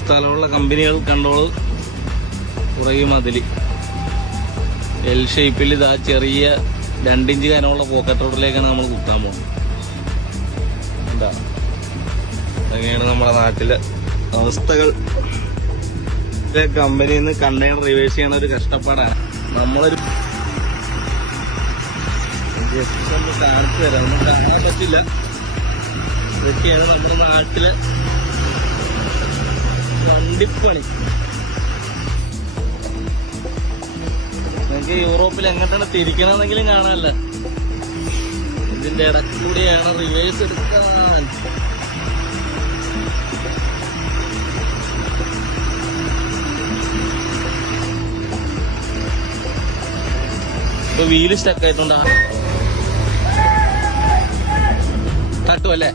സ്ഥലമുള്ള കമ്പനികൾ കണ്ടോളൂ. പുറകെ മതില് എൽ ഷേപ്പിൽ ഇതാ ചെറിയ 2 ഇഞ്ച് കനമുള്ള പോക്കറ്റ് റോഡിലേക്കാണ് നമ്മൾ കുത്താൻ പോകുന്നത്. എന്താ അങ്ങനെയാണ് നമ്മുടെ നാട്ടിലെ അവസ്ഥകൾ. കമ്പനിയിൽ നിന്ന് കണ്ടെയ്നർ റിവേഴ്സ് ചെയ്യണ ഒരു കഷ്ടപ്പാടാണ്. നമ്മളൊരു ജസ്റ്റ് ഒന്ന് കാണിച്ചു തരാം, ഒന്നും കാണാൻ പറ്റില്ല. ഇതൊക്കെയാണ് നമ്മുടെ നാട്ടില് വണ്ടിപ്പണി. നിങ്ങൾക്ക് യൂറോപ്പിൽ എങ്ങോട്ടാണ് തിരിക്കണമെന്നെങ്കിലും കാണാനല്ല. ഇതിന്റെ ഇടയ്ക്ക് കൂടിയാണ് റിവേഴ്സ് എടുക്കാൻ. ഇപ്പൊ വീല് സ്റ്റക്ക് ആയിട്ടുണ്ടാ തട്ടുമല്ലേ?